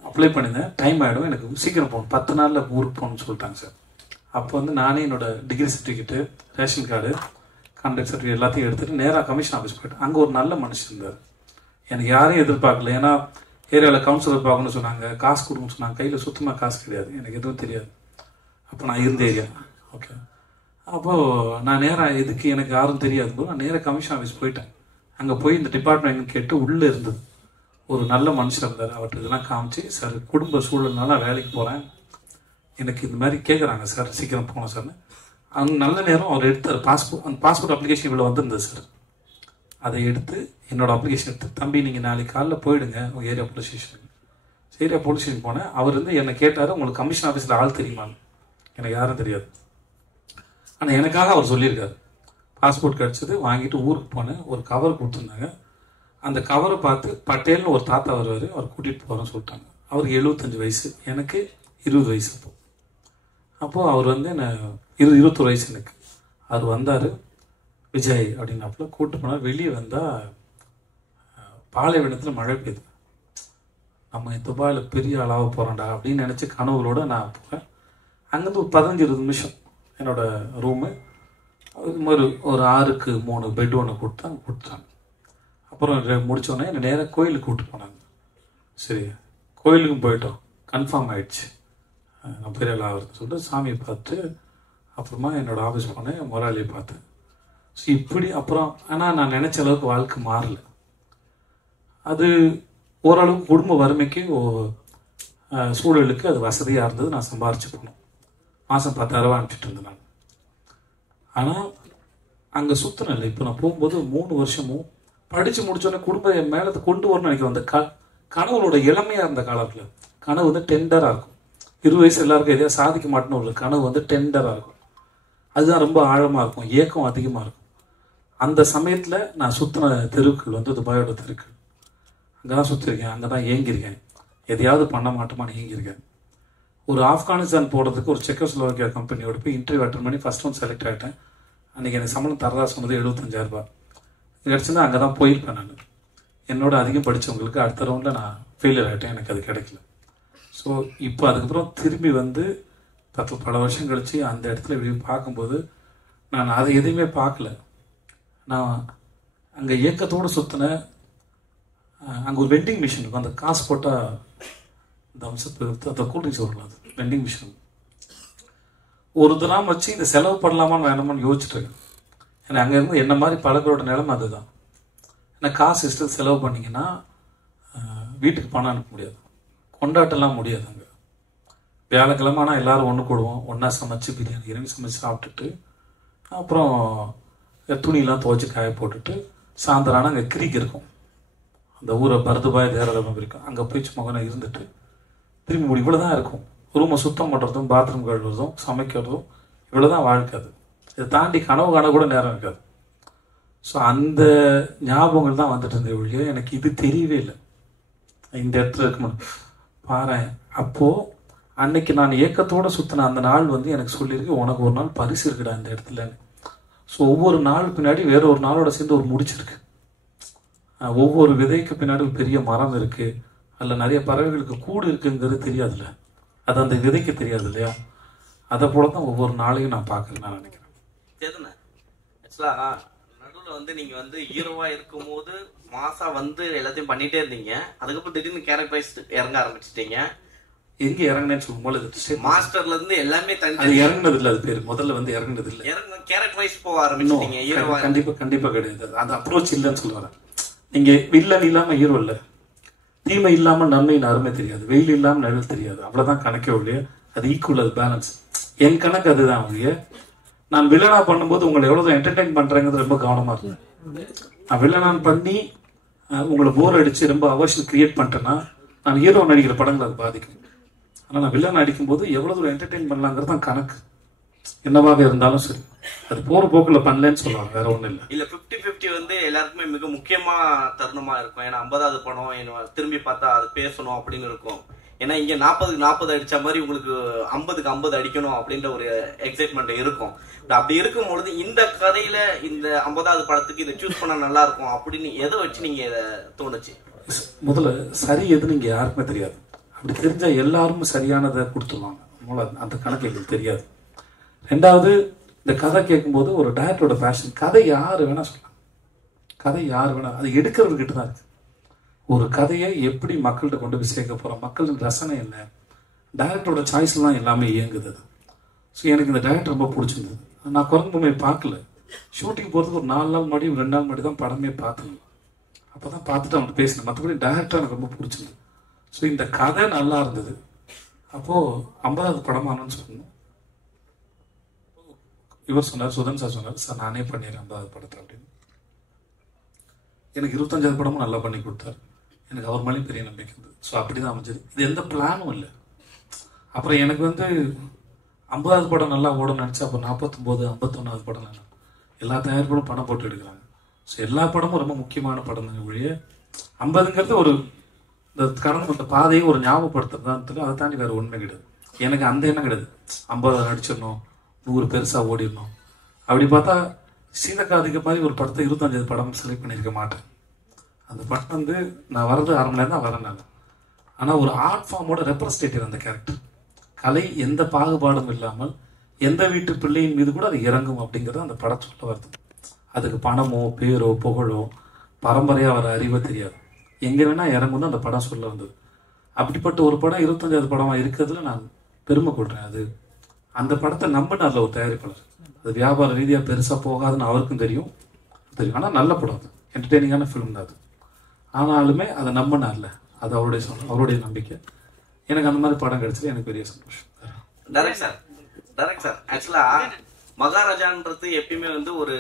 அப்ளை பண்ணியிருந்தேன். டைம் ஆகிடும், எனக்கு சீக்கிரம் போகணும், 10 நாளில் ஊருக்கு போகணும்னு சொல்லிட்டாங்க சார். அப்போ நானே என்னோட degree certificate, ration card, contact certificate எல்லாத்தையும் எடுத்துகிட்டு நேராக கமிஷன் ஆஃபீஸ் போயிட்டேன். அங்கே ஒரு நல்ல மனுஷன் இருந்தார். எனக்கு யாரையும் எதிர்பார்க்கல, ஏன்னா ஏரியாவில் கவுன்சிலர் பார்க்கணும்னு சொன்னாங்க, காசு கொடுக்கணும்னு சொன்னாங்க. கையில் சுத்தமாக காசு கிடையாது, எனக்கு எதுவும் தெரியாது. அப்போ நான் இருந்த ஏரியா ஓகே. அப்போது நான் நேராக எதுக்கு எனக்கு யாரும் தெரியாது போது நான் நேராக கமிஷன் ஆஃபீஸ் போயிட்டேன். அங்கே போய் இந்த டிபார்ட்மெண்ட் கேட்டு உள்ளே இருந்தது ஒரு நல்ல மனுஷன் இருந்தார். அவர்கிட்ட இதெல்லாம் காமிச்சு, சார் குடும்ப சூழல்னால வேலைக்கு போகிறேன், எனக்கு இந்த மாதிரி கேட்குறாங்க சார், சீக்கிரம் போகணும் சார்னு. அங்கே நல்ல நேரம் அவர் எடுத்தார் பாஸ்போர்ட். அந்த பாஸ்போர்ட் அப்ளிகேஷன் இவ்வளோ வந்திருந்தது சார். அதை எடுத்து என்னோட அப்ளிகேஷன் எடுத்து, தம்பி நீங்கள் நாளைக்கு காலையில் போயிடுங்க உங்கள் ஏரியா போலீஸ் ஸ்டேஷனுக்கு. ஏரியா போலீஸ் ஸ்டேஷன் போனேன். அவர் என்னை கேட்டார், உங்களுக்கு கமிஷன் ஆஃபீஸில் ஆள் தெரியுமான்னு. எனக்கு யாரும் தெரியாது, ஆனால் எனக்காக அவர் சொல்லியிருக்காரு. பாஸ்போர்ட் கிடச்சிது, வாங்கிட்டு ஊருக்கு போனேன். ஒரு கவர் கொடுத்துருந்தாங்க. அந்த கவரை பார்த்து பட்டேல்னு ஒரு தாத்தா வருவார், அவர் கூட்டிகிட்டு போகிறேன்னு சொல்லிட்டாங்க. அவருக்கு 75 வயசு, எனக்கு 20 வயசு. அப்போது அவர் என்ன 21 வயசு எனக்கு. அவர் வந்தார், விஜய் அப்படின்னாப்புல கூப்பிட்டு போனார். வெளியே வந்தால் பாலைவனத்தில் மழை பெய்யுது. நம்ம துபாயில் பெரிய அளவாக போகிறோம்டா அப்படின்னு நினச்சி கனவுகளோடு நான் போகிறேன். அங்கேருந்து ஒரு 15-20 நிமிஷம் என்னோட ரூமு. அது மாதிரி ஒரு 6க்கு 3 பெட் ஒன்று கொடுத்தாங்க. அப்புறம் முடித்தோடனே என்னை நேராக கோயிலுக்கு கூப்பிட்டு போனாங்க. சரி, கோயிலுக்கும் போயிட்டோம், கன்ஃபார்ம் ஆகிடுச்சு நான் பெரிய ஆள் ஆகுறதுன்னு சொல்லிட்டு சாமியை பார்த்து அப்புறமா என்னோடய ஆஃபீஸ் போனேன், முதலாளியை பார்த்தேன். ஸோ இப்படி அப்புறம் ஆனால் நான் நினச்ச அளவுக்கு வாழ்க்கை மாறல. அது ஓரளவுக்கு குடும்ப வறுமைக்கு சூழலுக்கு அது வசதியாக இருந்தது. நான் சம்பாரிச்சு போனேன். மாதம் 10,000 ரூபா அனுப்பிச்சிட்டு இருந்தேன் நான். ஆனால் அங்கே சுற்றினேன் இல்லை. இப்போ நான் போகும்போது 3 வருஷமும் படித்து முடித்தோடனே குடும்பம் என் மேலே கொண்டு வரணும்னு நினைக்கிறேன். அந்த கனவுளோட இளமையாக இருந்த காலத்தில் கனவு டெண்டராக இருக்கும். 20 வயசு எல்லாருக்கும் எதையா சாதிக்க மாட்டேன்னு ஒரு கனவு டெண்டராக இருக்கும். அதுதான் ரொம்ப ஆழமாக இருக்கும், ஏக்கம் அதிகமாக இருக்கும். அந்த சமயத்தில் நான் சுற்றின தெருக்கள் துபாயோட தெருக்கள். அங்கே தான் சுற்றிருக்கேன், அங்கே தான் ஏங்கியிருக்கேன். எதையாவது பண்ண மாட்டோமான்னு ஏங்கியிருக்கேன். ஒரு ஆப்கானிஸ்தான் போகிறதுக்கு ஒரு செக்கோஸ்லோவாக்கியா கம்பெனியோட போய் இன்டர்வியூ அட்டன் பண்ணி ஃபர்ஸ்ட் ஒன் செலக்ட் ஆகிட்டேன். அன்றைக்கி எனக்கு சம்பளம் தரதா சொன்னது 75,000 ரூபாய். கிடச்சுன்னா அங்கே தான் போயிருப்பேன் நான். என்னோட அதிகம் படித்தவங்களுக்கு அடுத்த ரவுண்டில் நான் ஃபெயிலியர் ஆகிட்டேன், எனக்கு அது கிடைக்கல. ஸோ இப்போ அதுக்கப்புறம் திரும்பி பல வருஷம் கழித்து அந்த இடத்துல இப்படி பார்க்கும்போது நான் அதை எதையுமே பார்க்கல. நான் அங்கே ஏக்கத்தோடு சுற்றினேன். அங்கே ஒரு வெண்டிங் மிஷின் இருக்கும், அந்த காசு போட்டால் இந்த அம்சத்தை அந்த கூல்ட்ரிங்க்ஸ் வரலாம். அது வெண்டிங் மிஷின் ஒரு தினம் வச்சு இந்த செலவு பண்ணலாமான்னு வேணாமான்னு யோசிச்சுட்டு இருக்கேன். ஏன்னா அங்கே இருந்து என்ன மாதிரி பல பேரோட நிலைமை அதுதான். ஏன்னா காசு இஷ்டத்துக்கு செலவு பண்ணிங்கன்னா வீட்டுக்கு பணம் அனுப்ப முடியாது, கொண்டாட்டெல்லாம் முடியாது. அங்கே வியாழக்கிழமை ஆனால் எல்லோரும் ஒன்று கூடுவோம், ஒன்றா சமைச்சு பிரியாணி சமைச்சு சாப்பிட்டுட்டு அப்புறம் துணியெல்லாம் துவைச்சி காய போட்டுட்டு சாயந்தரம் ஆனால் அங்கே கிரிக் இருக்கும், அந்த ஊரை பரதுபாய் தேரதமாக இருக்கும். அங்கே போய் சும்மா இருந்துட்டு திரும்பி முடி இவ்வளோ தான் இருக்கும். ரூமை சுத்தம் பண்ணுறதும் பாத்ரூம் கழுவுறதும் சமைக்கிறதும் இவ்வளோ தான் வாழ்க்கை. அது இதை தாண்டி கனவு காண கூட நேரம் இருக்காது. ஸோ அந்த ஞாபகங்கள் தான் வந்துட்டு இருந்தது ஒழிய எனக்கு இது தெரியவே இல்லை. இந்த இடத்துல இருக்கணும் பாரு. அப்போது அன்னைக்கு நான் ஏக்கத்தோடு சுற்றின அந்த நாள் எனக்கு சொல்லியிருக்கு, உனக்கு ஒரு நாள் பரிசு இருக்குடா இந்த இடத்துலன்னு. ஸோ ஒவ்வொரு நாள் பின்னாடி வேற ஒரு நாளோட சேர்ந்து ஒரு முடிச்சிருக்கு. ஒவ்வொரு விதைக்கு பின்னாடி ஒரு பெரிய மரம் இருக்குது, அதில் நிறைய பறவைகளுக்கு கூடு இருக்குங்கிறது தெரியாதுல்ல, அது அந்த விதைக்கு தெரியாது இல்லையா? அதை போல தான் ஒவ்வொரு நாளையும் நான் பார்க்குறேன் நான் நினைக்கிறேன். சரிண்ணே, ஆக்சுவலாக நடுவில் நீங்கள் ஹீரோவாக இருக்கும்போது மாசா எல்லாத்தையும் பண்ணிகிட்டே இருந்தீங்க. அதுக்கப்புறம் திடீர்னு கேரக்டர் வைஸ் இறங்க ஆரம்பிச்சிட்டீங்க. எங்கே இறங்கினேன்னு சொல்லும்போது மாஸ்டர்ல இருந்து எல்லாமே அது இறங்கினது இல்லை. அது பேர் முதல்ல இறங்கினது இல்லை, கேரக்டர் வைஸ் போக ஆரம்பிச்சிட்டீங்க. ஹீரோவா கண்டிப்பாக கிடையாது. அந்த அப்ரோச் இல்லைன்னு சொல்லுவாங்க. நீங்கள் வில்லன் இல்லாமல் ஹீரோ இல்லை, தீமை இல்லாமல் நன்மையின் அருமை தெரியாது, வெயில் இல்லாமல் நிழல் தெரியாது. அவ்வளோதான் கணக்கே ஒழிய அது ஈக்குவல், அது பேலன்ஸ். என் கணக்கு அதுதான். அவங்க நான் வில்லனா பண்ணும்போது உங்களை எவ்வளோ என்டர்டைன் பண்ணுறேங்கிறது ரொம்ப கவனமாக இருந்தேன். நான் வில்லனான் பண்ணி உங்களை போர் அடிச்சு ரொம்ப அவர்ஷன் கிரியேட் பண்ணிட்டேன்னா நான் ஹீரோ நடிக்கிற படங்கள் அது பாதிக்கும். ஆனால் நான் வில்லன் நடிக்கும்போது எவ்வளோ தூரம் என்டர்டெயின் பண்ணலாங்கிறது தான் கணக்கு. என்னவாக இருந்தாலும் சரி, அது போற போக்கில் பண்ணலன்னு சொல்லுவாங்க, வேற ஒன்றும் இல்லை. இல்ல 50-50 வந்து எல்லாருக்குமே மிக முக்கியமா தருணமா இருக்கும். ஏன்னா 50வது படம் திரும்பி பார்த்தா அது பேசணும் அப்படின்னு இருக்கும். ஏன்னா இங்க 40-40 அடிச்ச மாதிரி உங்களுக்கு 50-50 அடிக்கணும் அப்படின்ற ஒரு எக்ஸைட்மெண்ட் இருக்கும். அப்படி இருக்கும் பொழுது இந்த கதையில இந்த 50வது படத்துக்கு இதை சூஸ் பண்ண நல்லா இருக்கும் அப்படின்னு எதை வச்சு நீங்க இதை தோணுச்சு? முதல்ல சரி எதுன்னு இங்க யாருக்குமே தெரியாது. அப்படி தெரிஞ்சா எல்லாரும் சரியானதை கொடுத்துருவாங்க. அந்த கணக்கு எங்களுக்கு தெரியாது. ரெண்டாவது, இந்த கதை கேட்கும்போது ஒரு டைரக்டரோட பேஷன், கதை யாரு வேணா சொல்லலாம், கதை யாரு வேணா, அது எடுக்கிறவர்கிட்ட தான் இருக்கு. ஒரு கதையை எப்படி மக்கள்கிட்ட கொண்டு போய் சேர்க்க போறோம், மக்களின் ரசனை என்ன, டைரக்டரோட சாய்ஸ்ல தான் எல்லாமே இயங்குது. ஸோ எனக்கு இந்த டைரக்டர் ரொம்ப பிடிச்சிருந்தது. நான் குரங்கு பொம்மையை பார்க்கல, ஷூட்டிங் போகிறதுக்கு ஒரு 4 நாள் முன்னாடி 2 நாள் முன்னாடி தான் படமே பார்த்தேன். அப்போ தான் பார்த்துட்டு அவன் பேசினேன். மற்றபடி டைரக்டர் எனக்கு ரொம்ப பிடிச்சிருந்தது. ஸோ இந்த கதை நல்லா இருந்தது. அப்போது 50வது படமானு சொல்லணும். இவர் சொன்னார், சுதன் சார் சொன்னார், சார் நானே பண்ணிடுறேன் 50வது படத்தை அப்படின்னு. எனக்கு 25வது படமும் நல்லா பண்ணி கொடுத்தாரு. எனக்கு அவர் மேலேயும் பெரிய நம்பிக்கை இருந்தது. ஸோ அப்படி தான் அமைஞ்சது. இது எந்த பிளானும் இல்லை. அப்புறம் எனக்கு வந்து 50வது படம் நல்லா ஓடணும்னு நினச்சா அப்போ 49, 51வது படம் நல்லா எல்லா தயாரிப்பும் பணம் போட்டு எடுக்கிறாங்க. ஸோ எல்லா படமும் ரொம்ப முக்கியமான படம் தான் ஒழிய 50ங்கிறது ஒரு இந்த கடந்து அந்த பாதையை ஒரு ஞாபகப்படுத்துறது தான். அதை தாண்டி வேறு உண்மை கிடையாது. எனக்கு அந்த எண்ணம் கிடையாது 50 நடிச்சிடணும், 100 பெருசாக ஓடிடணும். அப்படி பார்த்தா சீதக்காதிக்க மாதிரி ஒரு படத்தை 25 படம் செலக்ட் பண்ணியிருக்க மாட்டேன். அந்த படம் வந்து நான் வர்றது 1/2 மணி நேரம் தான் வரேன் நான். ஆனால் ஒரு ஆர்ட் ஃபார்மோட ரெப்ரஸன்டேட்டிவ் அந்த கேரக்டர். கலை எந்த பாகுபாடும் இல்லாமல் எந்த வீட்டு பிள்ளையின் மீது கூட அது இறங்கும் அப்படிங்கிறது அந்த படம் சொல்ல வருது. அதுக்கு பணமோ பேரோ புகழோ பரம்பரையாக வர அறிவோ தெரியாது, எங்கே வேணால் இறங்கும்னு அந்த படம் சொல்ல வந்தது. அப்படிப்பட்ட ஒரு படம் 25வது படமாக இருக்கிறதுல நான் பெருமை கொள்கிறேன். அது அந்த படத்தை நம்பினார்ல ஒரு தயாரிப்பாளர். அது வியாபார ரீதியாக பெருசாக போகாதுன்னு அவருக்கும் தெரியும். ஆனால் நல்ல படம், அது என்டர்டெய்னிங்கான ஃபிலிம் தான் அது. ஆனாலுமே அதை நம்பினார்ல, அது அவருடைய நம்பிக்கை. எனக்கு அந்த மாதிரி படம் கிடைச்சது எனக்கு பெரிய சந்தோஷம். டைரக்ட் சார் ஆக்சுவலா மகாராஜான்றது எப்பயுமே வந்து ஒரு